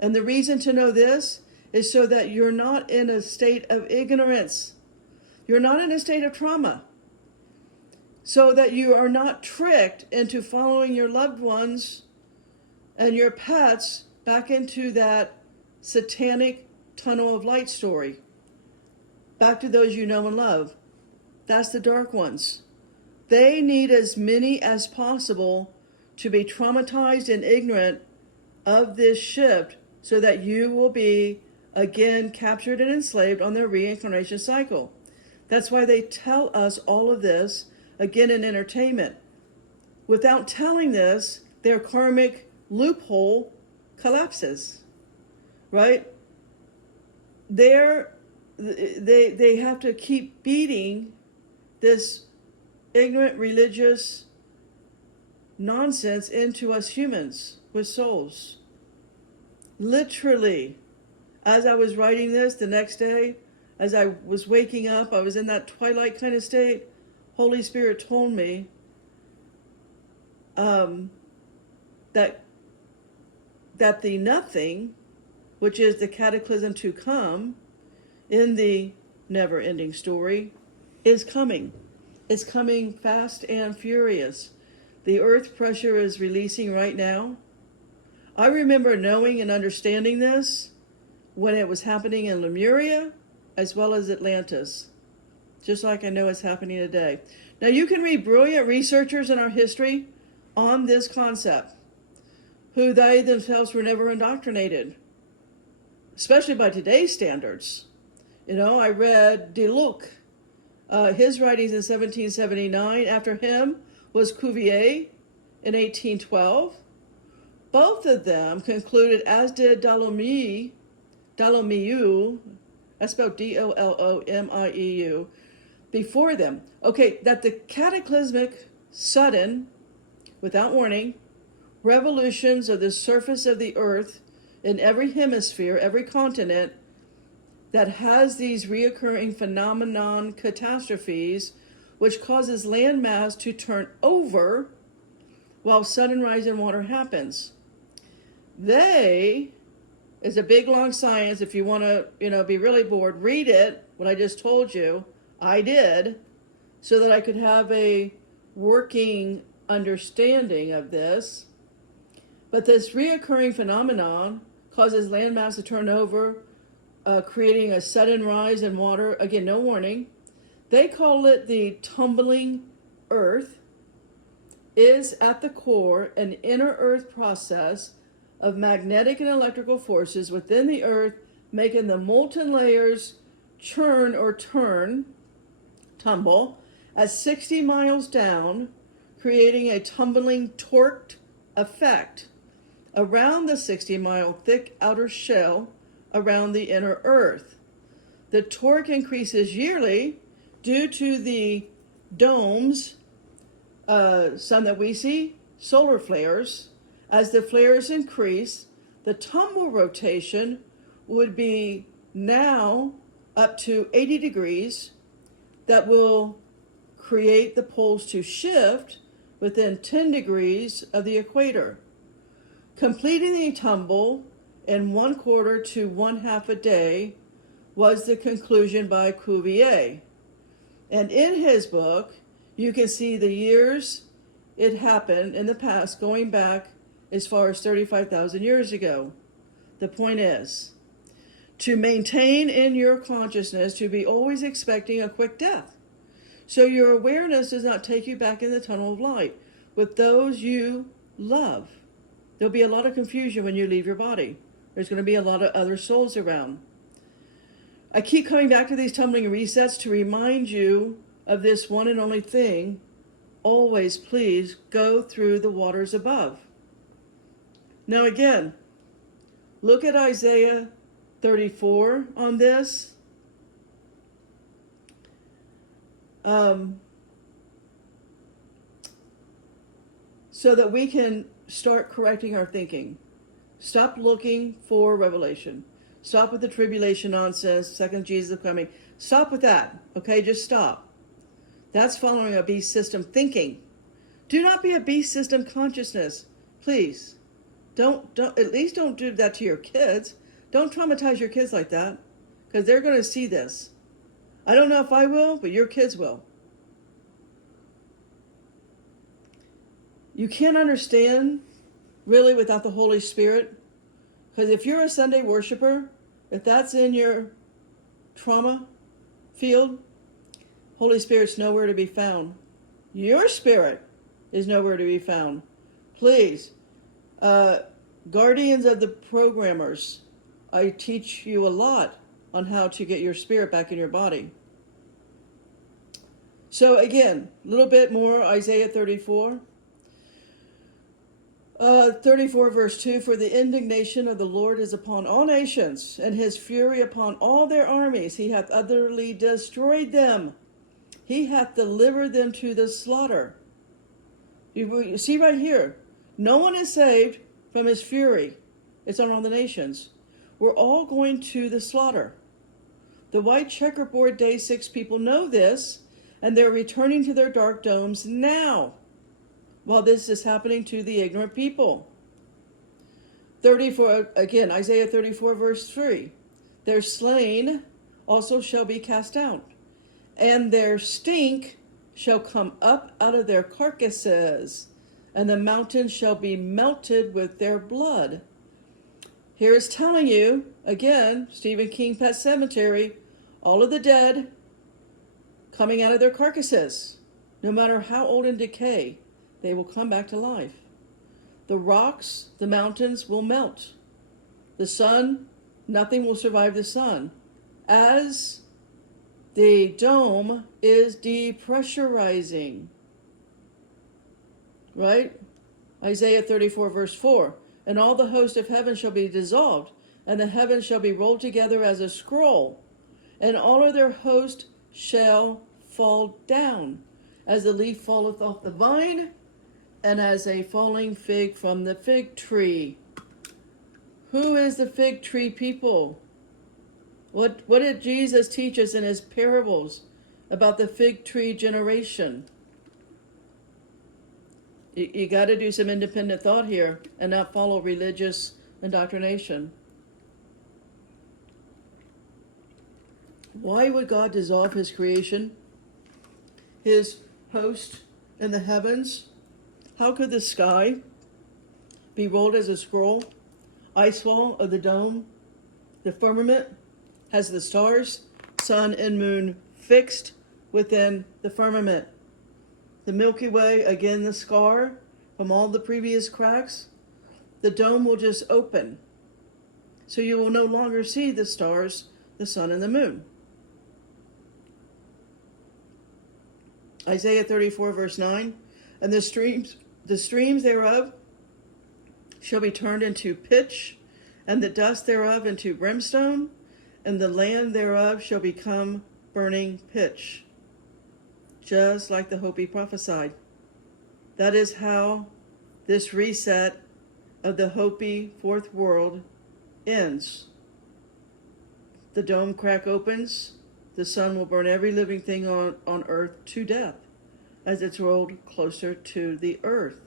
And the reason to know this is so that you're not in a state of ignorance. You're not in a state of trauma. So that you are not tricked into following your loved ones and your pets back into that satanic tunnel of light story. Back to those you know and love. That's the dark ones. They need as many as possible to be traumatized and ignorant of this shift so that you will be again captured and enslaved on their reincarnation cycle. That's why they tell us all of this, again, in entertainment. Without telling this, their karmic loophole collapses, right? They have to keep beating this ignorant religious nonsense into us humans with souls. Literally, as I was writing this the next day, as I was waking up, I was in that twilight kind of state. Holy Spirit told me that the nothing, which is the cataclysm to come in the never-ending story, is coming. It's coming fast and furious. The earth pressure is releasing right now. I remember knowing and understanding this when it was happening in Lemuria as well as Atlantis, just like I know it's happening today. Now, you can read brilliant researchers in our history on this concept, who they themselves were never indoctrinated, especially by today's standards. You know, I read Deluc, his writings in 1779. After him was Cuvier in 1812. Both of them concluded, as did Dolomieu, that's spelled Dolomieu, before them. Okay, that the cataclysmic, sudden, without warning, revolutions of the surface of the earth in every hemisphere, every continent, that has these reoccurring phenomenon catastrophes, which causes landmass to turn over while sudden rise in water happens. It's a big long science. If you want to, be really bored, read it. What I just told you, I did, so that I could have a working understanding of this. But this reoccurring phenomenon causes landmass to turn over, creating a sudden rise in water. Again, no warning. They call it the tumbling earth. Is at the core an inner earth process of magnetic and electrical forces within the earth, making the molten layers churn or tumble at 60 miles down, creating a tumbling, torqued effect around the 60-mile thick outer shell around the inner Earth. The torque increases yearly due to the domes, sun that we see, solar flares. As the flares increase, the tumble rotation would be now up to 80 degrees. That will create the poles to shift within 10 degrees of the equator. Completing the tumble in 1/4 to 1/2 a day was the conclusion by Cuvier. And in his book, you can see the years it happened in the past, going back as far as 35,000 years ago. The point is, to maintain in your consciousness to be always expecting a quick death. So your awareness does not take you back in the tunnel of light with those you love. There'll be a lot of confusion when you leave your body. There's going to be a lot of other souls around. I keep coming back to these tumbling resets to remind you of this one and only thing. Always, please, go through the waters above. Now again, look at Isaiah 34 on this. So that we can start correcting our thinking. Stop looking for revelation. Stop with the tribulation nonsense, second Jesus coming. Stop with that, okay? Just stop. That's following a beast system thinking. Do not be a beast system consciousness, please. Don't at least don't do that to your kids. Don't traumatize your kids like that, because they're going to see this. I don't know if I will, but your kids will. You can't understand really without the Holy Spirit, because if you're a Sunday worshiper, if that's in your trauma field, Holy Spirit's nowhere to be found. Your spirit is nowhere to be found. Please, guardians of the programmers, I teach you a lot on how to get your spirit back in your body. So again, a little bit more Isaiah 34. 34 verse 2, for the indignation of the Lord is upon all nations, and his fury upon all their armies. He hath utterly destroyed them. He hath delivered them to the slaughter. You see right here, no one is saved from his fury. It's on all the nations. We're all going to the slaughter. The white checkerboard day 6 people know this, and they're returning to their dark domes now, while this is happening to the ignorant people. 34, again, Isaiah 34 verse 3. Their slain also shall be cast out, and their stink shall come up out of their carcasses, and the mountains shall be melted with their blood. Here is telling you, again, Stephen King Pet Cemetery, all of the dead coming out of their carcasses, no matter how old and decay, they will come back to life. The rocks, the mountains will melt. The sun, nothing will survive the sun. As the dome is depressurizing. Right? Isaiah 34 verse 4. And all the host of heaven shall be dissolved, and the heavens shall be rolled together as a scroll, and all of their host shall fall down, as the leaf falleth off the vine, and as a falling fig from the fig tree. Who is the fig tree people? What did Jesus teach us in his parables about the fig tree generation? You got to do some independent thought here and not follow religious indoctrination. Why would God dissolve his creation, his host in the heavens? How could the sky be rolled as a scroll? Ice wall of the dome. The firmament has the stars, sun, and moon fixed within the firmament. The Milky Way, again the scar from all the previous cracks. The dome will just open. So you will no longer see the stars, the sun, and the moon. Isaiah 34 verse 9. And the streams thereof shall be turned into pitch, and the dust thereof into brimstone, and the land thereof shall become burning pitch. Just like the Hopi prophesied. That is how this reset of the Hopi fourth world ends. The dome crack opens, the sun will burn every living thing on earth to death as it's rolled closer to the earth.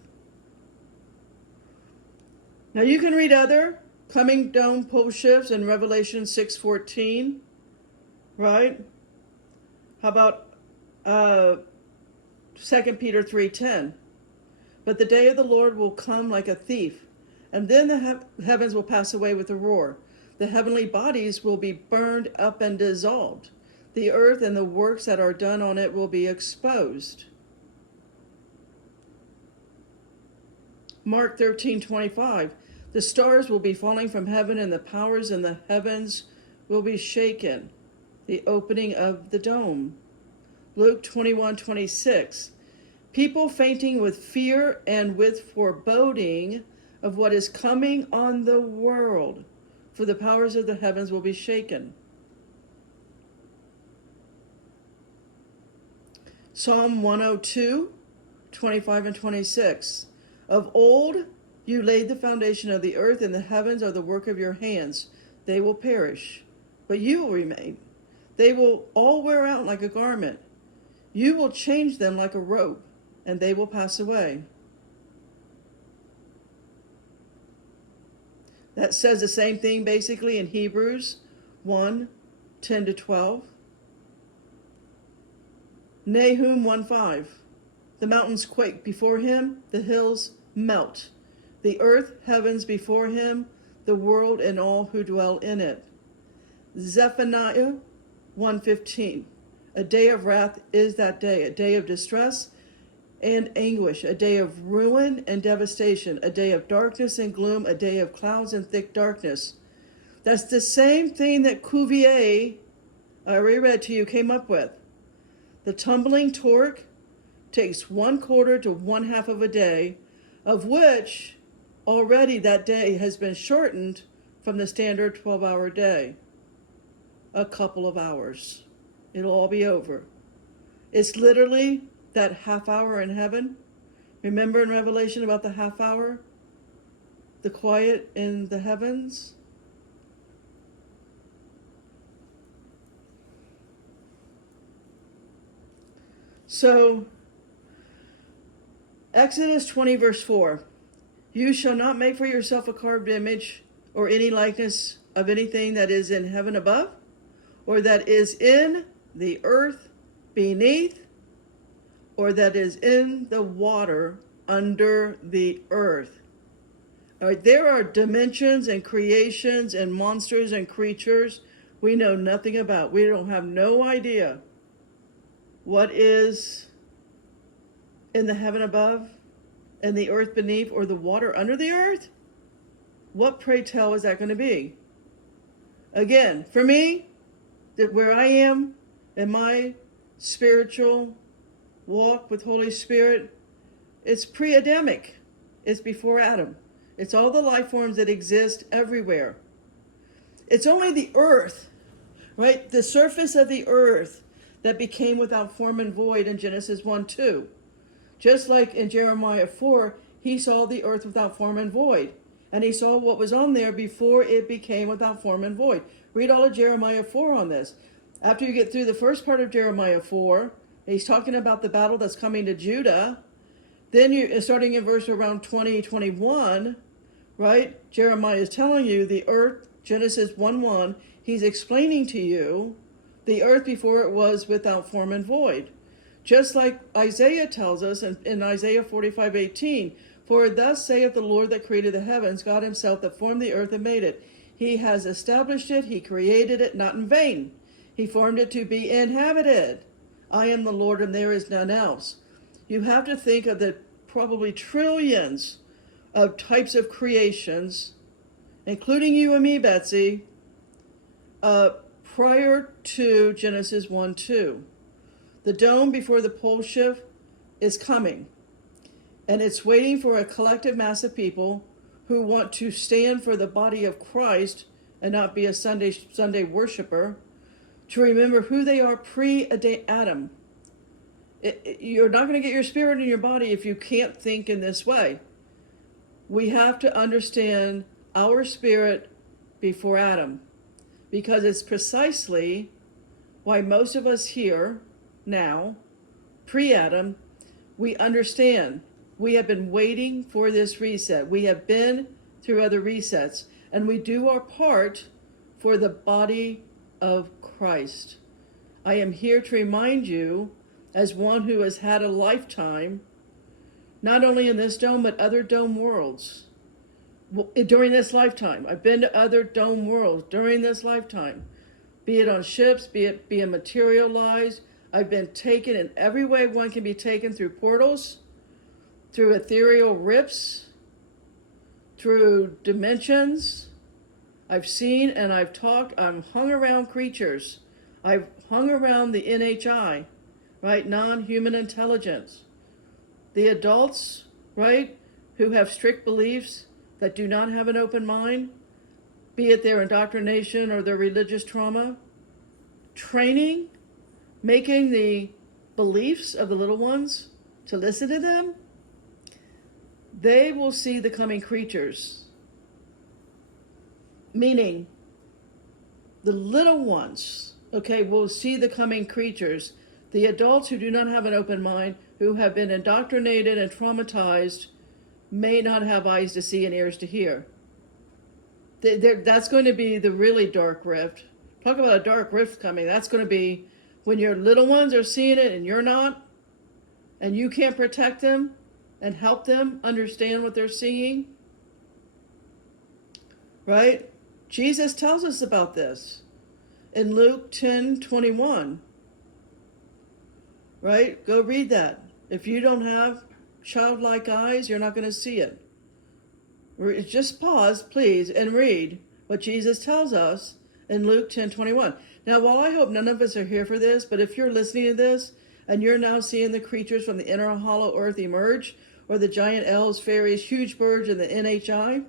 Now you can read other coming dome pole shifts in Revelation 6:14, right? How about 2 Peter 3:10? But the day of the Lord will come like a thief, and then the heavens will pass away with a roar. The heavenly bodies will be burned up and dissolved. The earth and the works that are done on it will be exposed. Mark 13:25. The stars will be falling from heaven, and the powers in the heavens will be shaken. The opening of the dome. Luke 21:26. People fainting with fear and with foreboding of what is coming on the world, for the powers of the heavens will be shaken. Psalm 102:25 and 26. Of old you laid the foundation of the earth, and the heavens are the work of your hands. They will perish, but you will remain. They will all wear out like a garment. You will change them like a robe, and they will pass away. That says the same thing basically in Hebrews 1:10-12. Nahum 1:5. The mountains quake before him, the hills melt. The earth, heavens before him, the world and all who dwell in it. Zephaniah 1:15. A day of wrath is that day, a day of distress and anguish, a day of ruin and devastation, a day of darkness and gloom, a day of clouds and thick darkness. That's the same thing that Cuvier, I reread to you, came up with. The tumbling torque takes 1/4 to 1/2 of a day, of which already that day has been shortened from the standard 12-hour day. A couple of hours. It'll all be over. It's literally that half hour in heaven. Remember in Revelation about the half hour? The quiet in the heavens? So, Exodus 20 verse 4. You shall not make for yourself a carved image or any likeness of anything that is in heaven above, or that is in the earth beneath, or that is in the water under the earth. All right, there are dimensions and creations and monsters and creatures we know nothing about. We don't have no idea what is in the heaven above and the earth beneath or the water under the earth. What, pray tell, is that going to be? Again, for me, that where I am in my spiritual walk with Holy Spirit, it's pre-Adamic. It's before Adam. It's all the life forms that exist everywhere. It's only the earth, right? The surface of the earth that became without form and void in Genesis 1:2. Just like in Jeremiah 4, he saw the earth without form and void. And he saw what was on there before it became without form and void. Read all of Jeremiah 4 on this. After you get through the first part of Jeremiah 4, he's talking about the battle that's coming to Judah. Then you, starting in verse around 20-21, right? Jeremiah is telling you the earth, Genesis 1:1, he's explaining to you the earth before it was without form and void. Just like Isaiah tells us in Isaiah 45:18, for thus saith the Lord that created the heavens, God himself that formed the earth and made it. He has established it, he created it, not in vain. He formed it to be inhabited. I am the Lord and there is none else. You have to think of the probably trillions of types of creations, including you and me, Betsy, prior to Genesis 1:2. The dome before the pole shift is coming. And it's waiting for a collective mass of people who want to stand for the body of Christ and not be a Sunday worshiper, to remember who they are pre-Adam. You're not going to get your spirit in your body if you can't think in this way. We have to understand our spirit before Adam, because it's precisely why most of us here now, pre-Adam, we understand. We have been waiting for this reset. We have been through other resets, and we do our part for the body of Christ. I am here to remind you, as one who has had a lifetime, not only in this dome, but other dome worlds. During this lifetime, I've been to other dome worlds during this lifetime, be it on ships, be it being materialized. I've been taken in every way one can be taken, through portals, through ethereal rips, through dimensions. I've seen and I've talked, I'm hung around creatures. I've hung around the NHI, right? Non-human intelligence. The adults, right, who have strict beliefs, that do not have an open mind, be it their indoctrination or their religious trauma, training, making the beliefs of the little ones to listen to them, they will see the coming creatures. Meaning, the little ones, okay, will see the coming creatures. The adults who do not have an open mind, who have been indoctrinated and traumatized, may not have eyes to see and ears to hear. That's going to be the really dark rift. Talk about a dark rift coming. That's going to be when your little ones are seeing it and you're not, and you can't protect them and help them understand what they're seeing. Right? Jesus tells us about this in Luke 10:21. Right? Go read that. If you don't have childlike eyes, you're not going to see it. Just pause, please, and read what Jesus tells us in Luke 10:21. Now, while I hope none of us are here for this, but if you're listening to this and you're now seeing the creatures from the inner hollow earth emerge, or the giant elves, fairies, huge birds in the NHI,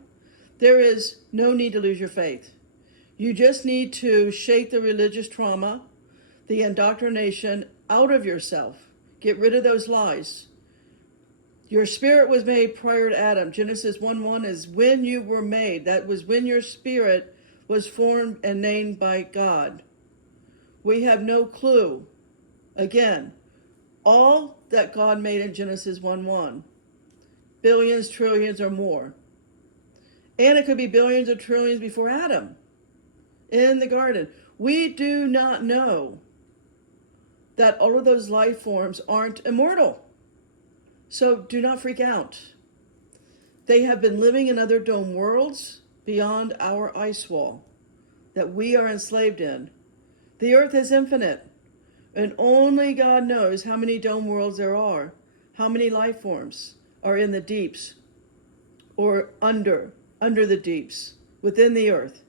there is no need to lose your faith. You just need to shake the religious trauma, the indoctrination out of yourself. Get rid of those lies. Your spirit was made prior to Adam. Genesis 1:1 is when you were made. That was when your spirit was formed and named by God. We have no clue. Again, all that God made in Genesis 1:1. Billions, trillions, or more. And it could be billions or trillions before Adam in the garden. We do not know that all of those life forms aren't immortal. So do not freak out. They have been living in other dome worlds beyond our ice wall that we are enslaved in. The earth is infinite, and only God knows how many dome worlds there are, how many life forms are in the deeps or under the deeps, within the earth.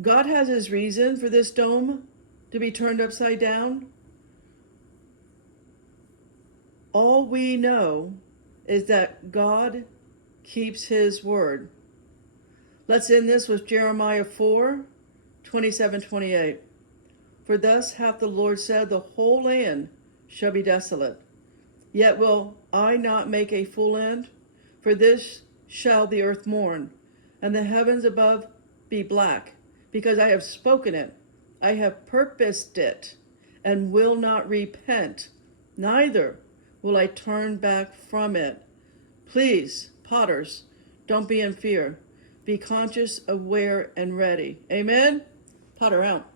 God has his reason for this dome to be turned upside down. All we know is that God keeps his word. Let's end this with Jeremiah 4:27-28. For thus hath the Lord said, the whole land shall be desolate. Yet will I not make a full end? For this shall the earth mourn, and the heavens above be black, because I have spoken it. I have purposed it, and will not repent, neither will I turn back from it. Please, potters, don't be in fear. Be conscious, aware, and ready. Amen? Potter out.